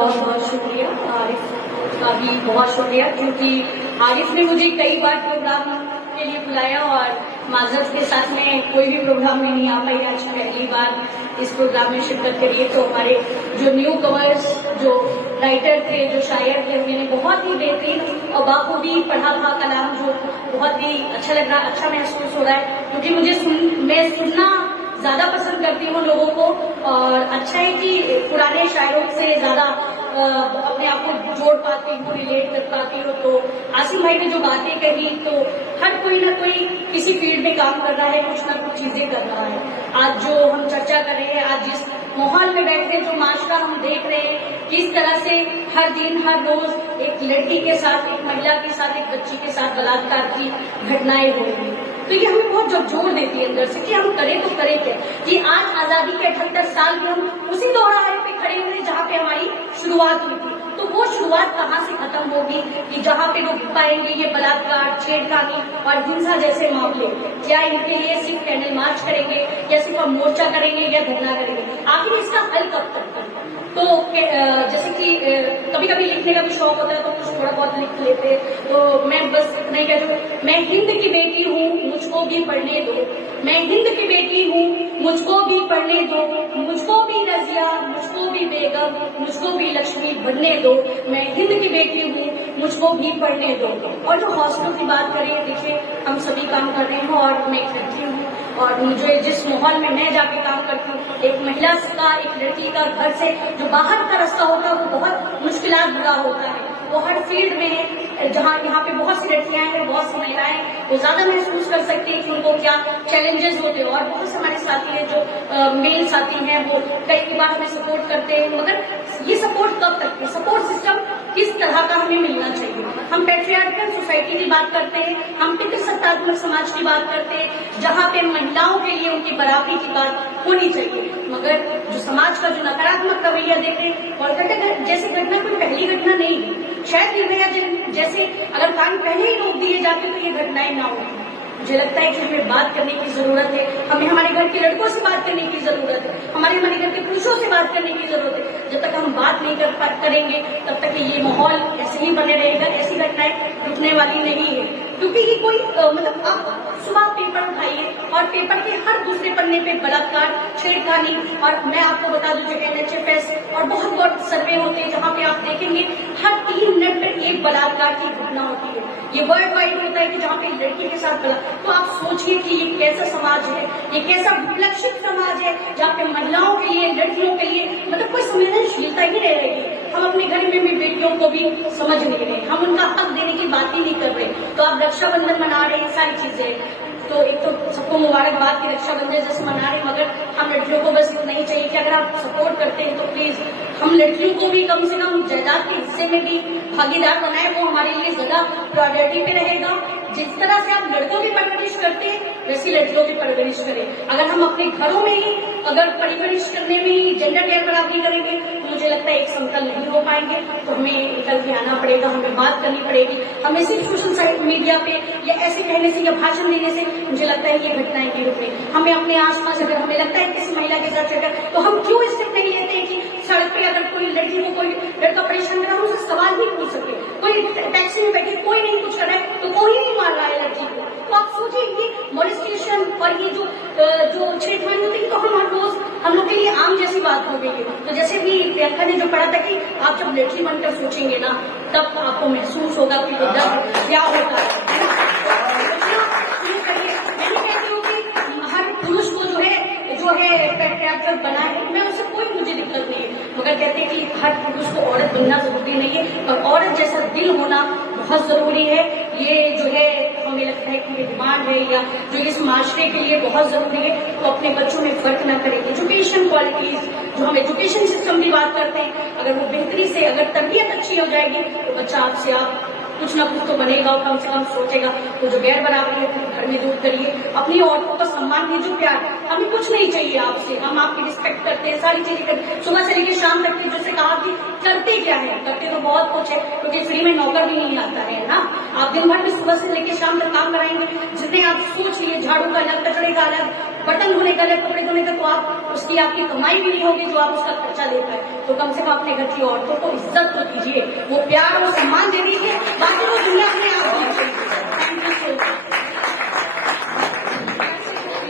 बहुत बहुत शुक्रिया, आरिफ का भी बहुत शुक्रिया, क्योंकि आरिफ ने मुझे कई बार प्रोग्राम के लिए बुलाया और माजरत के साथ में कोई भी प्रोग्राम में नहीं आ पाई। आज पहली बार इस प्रोग्राम में शिरकत करिए। तो हमारे जो न्यू कवर्स, जो राइटर थे, जो शायर थे, उन्होंने बहुत ही बेहतरीन और बाखूबी पढ़ा था कलाम, जो बहुत ही अच्छा लग रहा, अच्छा महसूस हो रहा है, क्योंकि मैं सुनना ज्यादा पसंद करती हूँ लोगों को। और अच्छा है कि पुराने शायरों से ज्यादा अपने आप को जोड़ पाती हूँ, रिलेट कर पाती हूँ। तो आसिम भाई ने जो बातें कही, तो हर कोई ना कोई किसी फील्ड में काम कर रहा है, कुछ ना कुछ चीजें कर रहा है। आज जो हम चर्चा कर रहे हैं, आज जिस माहौल में बैठे, जो माशरा हम देख रहे हैं, किस तरह से हर दिन हर रोज एक लड़की के साथ, एक महिला के साथ, एक बच्ची के साथ बलात्कार की घटनाएं हो रही है, तो ये हमें बहुत जोर देती है अंदर से कि हम करें तो करें क्या। कि आज आजादी के 78 साल में हम उसी दौराहे पे खड़े हुए जहाँ पे हमारी शुरुआत हुई थी, तो वो शुरुआत कहाँ से खत्म होगी कि जहाँ पे रोक पाएंगे ये बलात्कार, छेड़खानी और हिंसा जैसे मामले। क्या इनके लिए सिर्फ कैंडल मार्च करेंगे, या सिर्फ हम मोर्चा करेंगे, या धरना करेंगे? आखिर इसका हल कब तक करेंगे? तो जैसे कि कभी कभी लिखने का भी शौक होता है, तो कुछ थोड़ा बहुत लिख लेते हैं। तो मैं बस इतना ही कहती हूँ, मैं हिंद की बेटी हूँ, मुझको भी पढ़ने दो। मैं हिंद की बेटी हूँ, मुझको भी पढ़ने दो। मुझको भी रजिया, मुझको भी बेगम, मुझको भी लक्ष्मी बनने दो। मैं हिंद की बेटी हूँ, मुझको भी पढ़ने दो। और जो हौसलों की बात करें, देखिए हम सभी काम कर रहे हैं, और मैं एक लड़की हूँ, और मुझे जिस माहौल में मैं जाके काम करती हूँ, एक महिला का, एक लड़की का घर से जो बाहर का रास्ता होता है, वो बहुत मुश्किलात भरा होता है। वो हर फील्ड में है, जहाँ यहाँ पे बहुत सी लड़कियां हैं, बहुत सी महिलाएं, वो ज्यादा महसूस कर सकती है कि उनको क्या चैलेंजेस होते हैं। और बहुत से हमारे साथी हैं जो मेल साथी हैं, वो कई बार हमें सपोर्ट करते हैं, मगर ये सपोर्ट कब तक है? सपोर्ट सिस्टम किस तरह का हमें मिलना चाहिए? हम पैट्रियार्कल सोसाइटी की बात करते हैं, हम पितृसत्तात्मक समाज की बात करते हैं, जहाँ पे महिलाओं के लिए उनकी बराबरी की बात होनी चाहिए, मगर जो समाज का जो नकारात्मक रवैया देखे, कोलकाता जैसी घटना कोई पहली घटना नहीं है। शायद निर्भया जैसे अगर कांड पहले ही रोक दिए जाते तो ये घटनाएं ना होती। मुझे लगता है कि हमें बात करने की जरूरत है, हमें हमारे घर के लड़कों से बात करने की जरूरत है, हमारे घर के पुरुषों से बात करने की जरूरत है। जब तक हम बात नहीं करेंगे, तब तक ये माहौल ऐसे ही बने रहेगा, ऐसी घटनाएं रुकने वाली नहीं है। क्योंकि ये कोई मतलब आप सुबह पेपर उठाइए और पेपर के हर दूसरे पन्ने पे बलात्कार, छेड़खानी, और मैं आपको बता दूं जो NHFS और बहुत सर्वे होते हैं, जहाँ पे आप देखेंगे हर 3 मिनट पर एक बलात्कार की घटना होती है। ये वर्ल्ड वाइड होता है कि जहाँ पे लड़की के साथ तो आप सोचिए कि ये कैसा समाज है, ये कैसा विलक्षित समाज है, जहाँ पे महिलाओं के लिए, लड़कियों के लिए मतलब कोई संवेदनशीलता ही नहीं रहेगी। हम अपने घर में भी बेटियों को भी समझ नहीं रहे, हम उनका हक देने की बात ही नहीं कर रहे। तो आप रक्षाबंधन मना रहे हैं, सारी चीजें, तो एक तो सबको मुबारकबाद की रक्षाबंधन जैसे मना रहे, मगर हम लड़कियों को बस इतना ही चाहिए कि अगर आप सपोर्ट करते हैं तो प्लीज हम लड़कियों को भी कम से कम जायदाद के हिस्से में भी भागीदार बनाए, वो हमारे लिए ज्यादा प्रायोरिटी पे रहेगा। जिस तरह से आप लड़कों की परवरिश करते हैं, वैसी लड़कियों की परवरिश करें। अगर हम अपने घरों में ही अगर परवरिश करने में ही जेंडर गैर बराबरी करेंगे, तो मुझे लगता है एक समतल नहीं हो पाएंगे। तो हमें निकल के आना पड़ेगा, हमें बात करनी पड़ेगी। हमें सिर्फ सोशल मीडिया पे या ऐसे कहने से या भाषण देने से मुझे लगता है ये घटनाएं नहीं रुकनी। हमें अपने आसपास अगर हमें लगता है किसी महिला के साथ अगर, तो हम क्यों स्टेप नहीं लेते हैं कि सड़क पे अगर कोई लड़की को कोई लड़का परेशान कर रहा है, हम उससे सवाल भी पूछ सके। कोई टैक्सी में बैठे कोई नहीं कुछ कर रहा है, तो कोई नहीं मार रहा है लड़की को। तो आप सोचिए कि मोलेस्टेशन और ये जो छेड़खानी होती है, तो हम हर रोज हम लोग के लिए आम जैसी बात हो गई है। तो जैसे भी व्याख्या ने जो पढ़ा था कि आप जब लड़की बनकर सोचेंगे ना, तब आपको महसूस होगा कि वो दर्द क्या होता है। हर पुरुष को जो है पैट्रियार्कल बना है, मैं उससे कोई मुझे दिक्कत नहीं है, मगर कहते हैं कि हर पुरुष को औरत बनना जरूरी नहीं है, और औरत जैसा दिल होना बहुत जरूरी है। ये जो है हमें लगता है कि ये डिमांड है, या जो इस माशरे के लिए बहुत जरूरी है। तो अपने बच्चों में फर्क ना करें। एजुकेशन क्वालिटीज, जो हम एजुकेशन सिस्टम की बात करते हैं, अगर वो बेहतरी से, अगर तरबियत अच्छी हो जाएगी, तो बच्चा आपसे आप कुछ ना कुछ तो बनेगा, और कम से कम सोचेगा। तो जो गैर बराबरी है घर में दूर करिए, अपनी औरतों का सम्मान कीजिए, प्यार। हमें कुछ नहीं चाहिए आपसे, हम आपकी रिस्पेक्ट करते हैं, सारी चीजें करते, सुबह से लेकर शाम तक जैसे कहा कि करते क्या है, करते तो बहुत कुछ है, क्योंकि फ्री में नौकर भी नहीं आता है ना। आप दिन भर में सुबह से लेकर शाम तक काम कराएंगे, जितने आप सोच लिए, झाड़ू का अलग, कचड़े का अलग, बर्तन धोने का अलग, कपड़े धोने का, तो आप उसकी आपकी कमाई भी नहीं होगी जो आप उसका खर्चा दे पाए। तो कम से कम अपने घर की औरतों को इज्जत तो दीजिए, वो